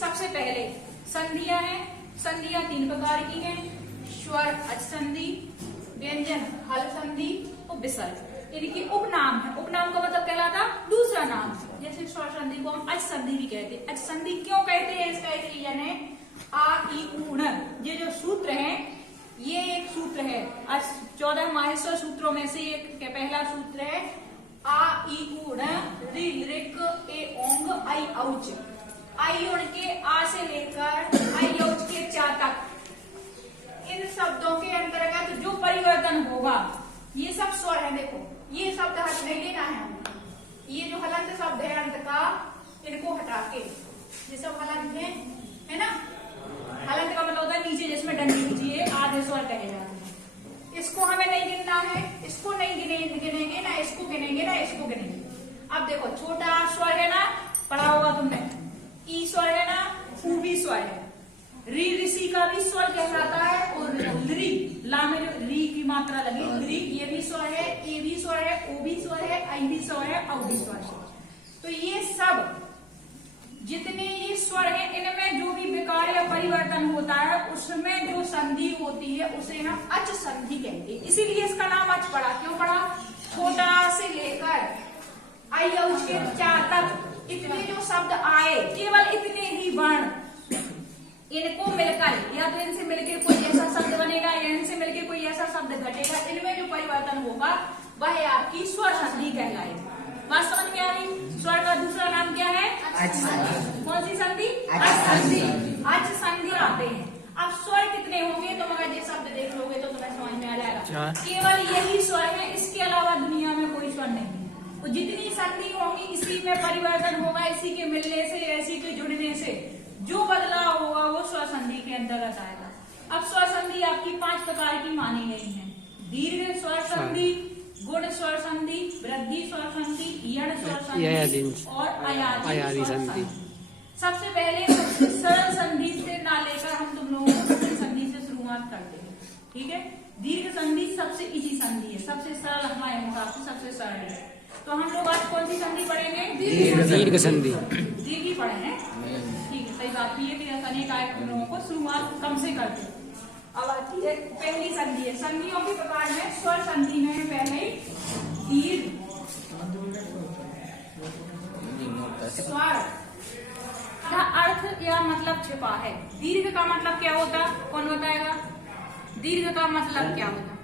सबसे पहले संधियां हैं। संधियां 3 प्रकार की हैं, स्वर अच संधि, व्यंजन हल संधि और विसर्ग। इनके उपनाम है। उपनाम का मतलब कहलाता दूसरा नाम। जैसे स्वर संधि को हम अच संधि भी कहते हैं। अच संधि क्यों कहते हैं इसका एक रीजन है, आ ई ऊ ण, ये जो सूत्र है ये एक सूत्र है 14 माहेश्वर सूत्रों में से एक पहला सूत्र है। आ ई ऊ ण ऋ ऋक ए ओंग आई औच। आई उण के आ से लेकर आई औच के चा तक इन शब्दों के अंतर्गत जो परिवर्तन होगा ये सब स्वर है। देखो ये शब्द हट नहीं लेना है हमको। ये जो हलंत शब्द है अंत का, इनको हटा के ये सब हलंत है ना। हलंत का मतलब होता है नीचे जिसमें डंडी खींचिए आधे स्वर कहे जाते हैं। इसको हमें नहीं गिनना है, इसको नहीं गिनेंगे ना, इसको गिनेंगे ना, इसको गिनेंगे। अब देखो छोटा स्वर है ना, पढ़ा होगा तुमने, ई स्वर है ना, ऊ भी स्वर है, री ऋषि का भी स्वर कहलाता है, और री ला में जो री की मात्रा लगी री, ये भी स्वर है, ए भी स्वर है, ओ भी स्वर है, आई भी स्वर है, औ भी स्वर है। तो ये सब जितने ये स्वर हैं इनमें जो भी विकार या परिवर्तन होता है उसमें जो संधि होती है उसे हम अच संधि कहते हैं। इसीलिए इसका नाम अच पड़ा। क्यों पड़ा? छोटा से लेकर आई औच के चा तक इतने जो शब्द आए, केवल इतने ही वर्ण, इनको मिलकर या तो इनसे मिलकर कोई ऐसा शब्द बनेगा या इनसे मिलकर कोई ऐसा शब्द घटेगा, इनमें जो परिवर्तन होगा वह आपकी स्वर संधि कहलाएगी। बात समझ में आ रही? स्वर का दूसरा नाम क्या है? अच संधि। कौन सी संधि? अच संधि। अच संधि आते हैं। अब स्वर कितने होंगे तो मगर ये शब्द देख लोगे तो तुम्हें समझ में आ जाएगा। केवल यही स्वर है, इसके अलावा दुनिया में कोई स्वर नहीं है। तो जितनी संधि होंगी इसी में परिवर्तन होगा, इसी के मिलने से, इसी के जुड़ने से जो बदलाव होगा वो स्वर संधि के अंतर्गत आएगा। अब स्वर संधि आपकी 5 प्रकार की मानी गई है। दीर्घ स्वर संधि, गुण स्वर संधि, वृद्धि स्वर संधि, यण स्वर संधि और अयादि संधि। सबसे पहले सबसे सरल संधि से ना लेकर हम तुम लोगों को कठिन संधि से शुरुआत करते हैं। ठीक है? दीर्घ संधि सबसे इजी संधि है, सबसे सरल हमारे मुताबिक सबसे सरल है। तो हम लोग आज कौन सी संधि पढ़ेंगे? दीर्घ संधि। दीर्घ ही पढ़े हैं, ठीक है, सही बात भी है कि अनेक आए तुम लोगों को शुरुआत कम से करते हैं। अब आती है पहली संधि है। संधियों के प्रकार में स्वर संधि में पहले दीर्घ स्वर का अर्थ या मतलब छिपा है। दीर्घ का मतलब क्या होता? कौन बताएगा? दीर्घ का मतलब क्या होता?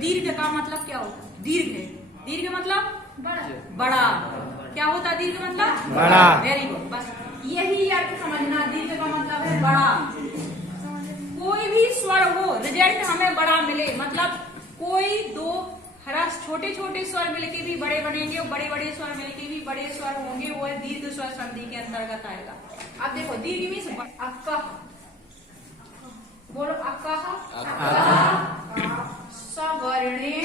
दीर्घ का मतलब क्या होता? दीर्घ है, दीर्घ मतलब बड़ा। क्या होता दीर्घ मतलब? बड़ा। वेरी गुड, बस यही अर्थ समझना। दीर्घ का मतलब है बड़ा। कोई भी स्वर हो, रिजल्ट हमें बड़ा मिले, मतलब कोई दो ह्रस्व छोटे छोटे स्वर मिलके भी बड़े बनेंगे और बड़े बड़े स्वर मिलके भी बड़े स्वर होंगे, वो दीर्घ स्वर संधि के अंतर्गत आएगा। अब देखो दीर्घ मीन्स अक्कह, बोलो अक्कह, सवर्णे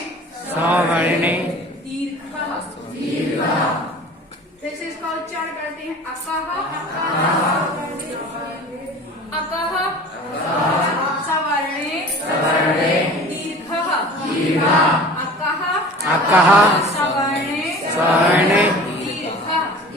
सवर्णे दीर्घः, फिर से इसका उच्चारण करते हैं अक्कह, अक्कह सवर्णे दीर्घः, अक्कह सवर्णे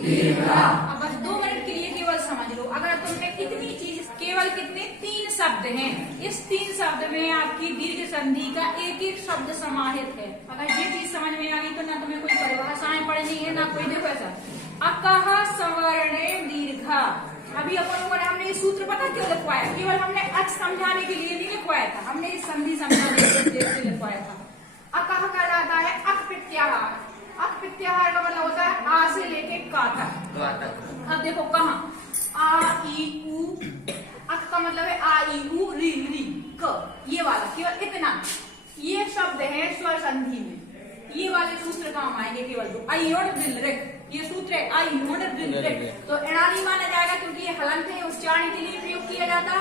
दीर्घः। अब बस 2 मिनट के लिए केवल समझ लो। अगर तुमने इतनी चीज, केवल कितने 3 शब्द हैं, इस 3 शब्द में आपकी दीर्घ संधि का एक एक शब्द समाहित है। अगर ये चीज समझ में आ गई तो ना तुम्हें कोई परिभाषाएं पढ़नी है ना कोई। देखो ऐसा अक्कह सवर्णे दीर्घः। अभी अपन लोगों ने हमने ये सूत्र पता क्यों लिखवाया? केवल हमने अच समझाने के लिए नहीं लिखवाया था, हमने इस संधि समझाने के लिए लिखवाया था। अक्कह कहलाता है अक प्रत्याहार। अक प्रत्याहार का मतलब होता है आ से लेके का तक। अब देखो कहाँ आ ई ऊ, अक का मतलब है आ ई ऊ री री क, ये वाला केवल इतना ये शब्द है स्वर संधि में। ये वाले सूत्र काम आएंगे केवल 2। अयोड़ दिलरिक, ये सूत्र है अयोड़ दिलरिक, तो एणानी माना जाएगा क्योंकि ये हलंत है, उच्चारण के लिए प्रयोग किया जाता।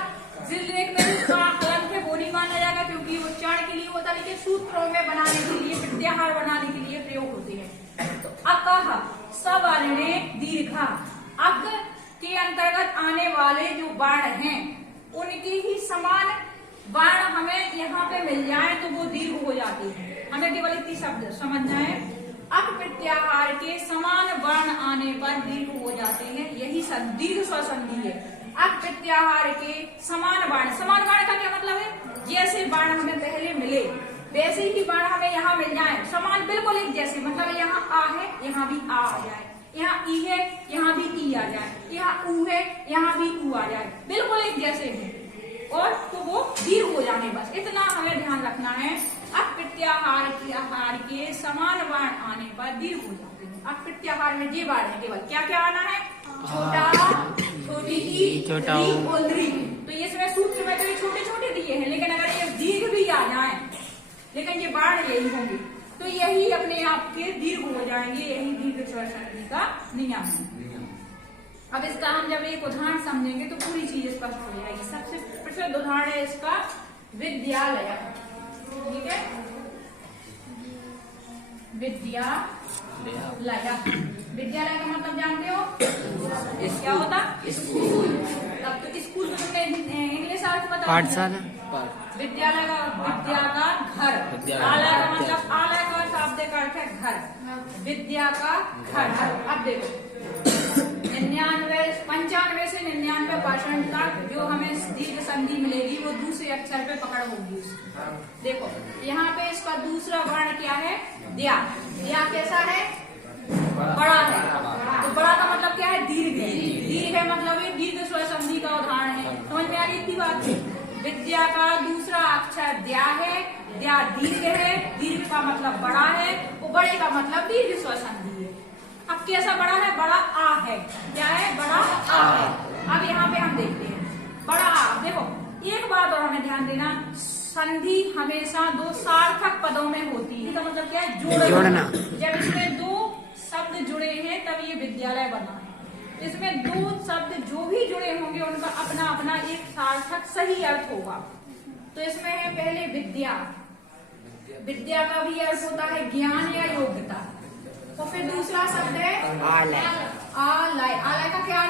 जिलरिक में हलंत है वो नहीं माना जाएगा क्योंकि उच्चारण के लिए होता, लेकिन सूत्रों में बनाने के लिए, प्रत्याहार बनाने के लिए प्रयोग होते हैं। तो अक्कह सवर्णे दीर्घः, अक के अंतर्गत आने वाले जो वर्ण हैं उनके ही समान वर्ण हमें यहाँ पे मिल जाए तो वो दीर्घ हो जाती है। हमें केवल इतनी शब्द समझना है। अक प्रत्याहार के समान वर्ण आने पर दीर्घ हो जाते हैं, यही दीर्घ स्वर संधि है। अक प्रत्याहार के समान वर्ण का क्या मतलब है? जैसे वर्ण हमें पहले मिले वैसे ही वर्ण हमें यहाँ मिल जाए, समान बिल्कुल एक जैसे, मतलब यहाँ आ है यहाँ भी आ जाए, यहाँ ई है यहाँ भी ई आ जाए, यहाँ ऊ है यहाँ भी ऊ आ जाए, बिल्कुल एक जैसे है, और तो वो दीर्घ हो जाने, बस इतना हमें ध्यान रखना है। अक प्रत्याहार के समान वर्ण आने पर दीर्घ हो जाते हैं। अक प्रत्याहार में ये वर्ण है, केवल क्या क्या आना है? छोटा, छोटी ई, छोटा री ऊ। और री। तो ये इसमें सूत्र में तो ये छोटे छोटे दिए हैं, लेकिन अगर ये दीर्घ भी आ जाए, लेकिन ये वर्ण यही होंगे, तो यही अपने आप के दीर्घ हो जाएंगे, यही दीर्घ स्वर संधि का नियम है। अब इसका हम जब एक उदाहरण समझेंगे तो पूरी चीज स्पष्ट हो जाएगी। सबसे प्रसिद्ध उदाहरण है इसका विद्यालय, ठीक है? विद्यालय का मतलब जानते हो क्या होता? स्कूल। तब तो स्कूल में तुमने इंग्लिश अर्थ बता, पाठशाला। विद्यालय का विद्या का घर, आलय का मतलब आलय का शाब्दिक अर्थ है घर, विद्या का घर। अब देखो 95 से 99% तक जो हमें दीर्घ संधि मिलेगी वो दूसरे अक्षर पे पकड़ होगी उसकी। देखो यहाँ पे इसका दूसरा वर्ण क्या है? द्या। द्या कैसा है? बड़ा है। तो बड़ा का मतलब क्या है? दीर्घ है। दीर्घ है मतलब ये दीर्घ स्वर संधि का उदाहरण है। समझ में आ रही इतनी बात? विद्या का दूसरा अक्षर द्या है, द्या दीर्घ है, दीर्घ का मतलब बड़ा है, वो बड़े का मतलब दीर्घ स्वर संधि है। अब कैसा बड़ा है? बड़ा आ है। क्या है? बड़ा आ है। अब यहाँ पे हम देखते हैं बड़ा आ। देखो एक बात और हमें ध्यान देना, संधि हमेशा दो सार्थक पदों में होती है। इसका मतलब क्या है? जोड़ना। जब इसमें दो शब्द जुड़े हैं तब ये विद्यालय बना है। इसमें दो शब्द जो भी जुड़े होंगे उनका अपना अपना एक सार्थक सही अर्थ होगा। तो इसमें है पहले विद्या। विद्या का भी अर्थ होता है ज्ञान या योग्यता। और फिर दूसरा शब्द है आलय। आलय का क्या अर्थ?